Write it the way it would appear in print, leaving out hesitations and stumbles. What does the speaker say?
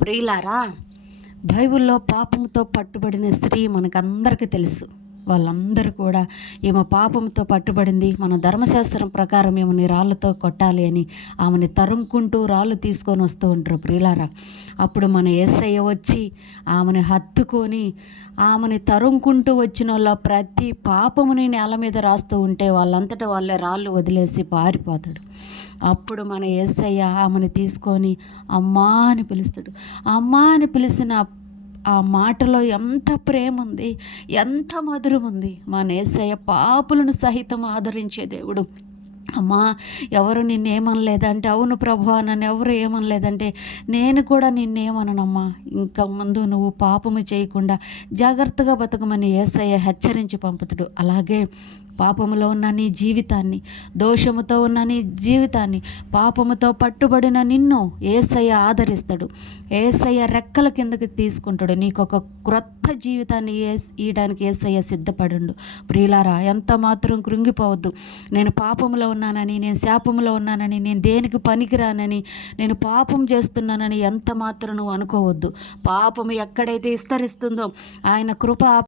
ప్రియులారా, బైబిల్లో పాపంతో పట్టుబడిన స్త్రీ మనకందరికీ తెలుసు. వాళ్ళందరూ కూడా ఈమె పాపంతో పట్టుబడింది, మన ధర్మశాస్త్రం ప్రకారం ఈమెని రాళ్ళతో కొట్టాలి అని ఆమెని తరుముకుంటూ రాళ్ళు తీసుకొని వస్తూ ఉంటారు ప్రియులారా. అప్పుడు మన యేసయ్య వచ్చి ఆమెని హత్తుకొని ఆమెని తరుముకుంటూ వచ్చిన వాళ్ళ ప్రతి పాపముని నేల మీద రాస్తూ ఉంటే వాళ్ళంతటా వాళ్ళే రాళ్ళు వదిలేసి పారిపోతాడు. అప్పుడు మన యేసయ్య ఆమెని తీసుకొని అమ్మా అని పిలుస్తాడు. అమ్మా అని పిలిచిన ఆ మాటలో ఎంత ప్రేమ ఉంది, ఎంత మధురం ఉంది. మన యేసయ్య పాపులను సహితం ఆదరించే దేవుడు. అమ్మా, ఎవరు నిన్నేమనలేదంటే, అవును ప్రభువా నన్ను ఎవరు ఏమనలేదంటే, నేను కూడా నిన్నేమననమ్మా, ఇంకా ముందు నువ్వు పాపము చేయకుండా జాగ్రత్తగా బతకమని యేసయ్య హెచ్చరించి పంపుతాడు. అలాగే పాపములో ఉన్న నీ జీవితాన్ని, దోషముతో ఉన్న నీ జీవితాన్ని, పాపముతో పట్టుబడిన నిన్ను యేసయ్య ఆదరిస్తాడు. యేసయ్య రెక్కల కిందకి తీసుకుంటాడు. నీకు ఒక క్రొత్త జీవితాన్ని ఇయడానికి యేసయ్య సిద్ధపడుండు. ప్రియులారా, ఎంత మాత్రం కృంగిపోవద్దు. నేను పాపములో ఉన్నానని, నేను శాపములో ఉన్నానని, నేను దేనికి పనికిరానని, నేను పాపం చేస్తున్నానని ఎంత మాత్రం నువ్వు అనుకోవద్దు. పాపము ఎక్కడైతే విస్తరిస్తుందో ఆయన కృప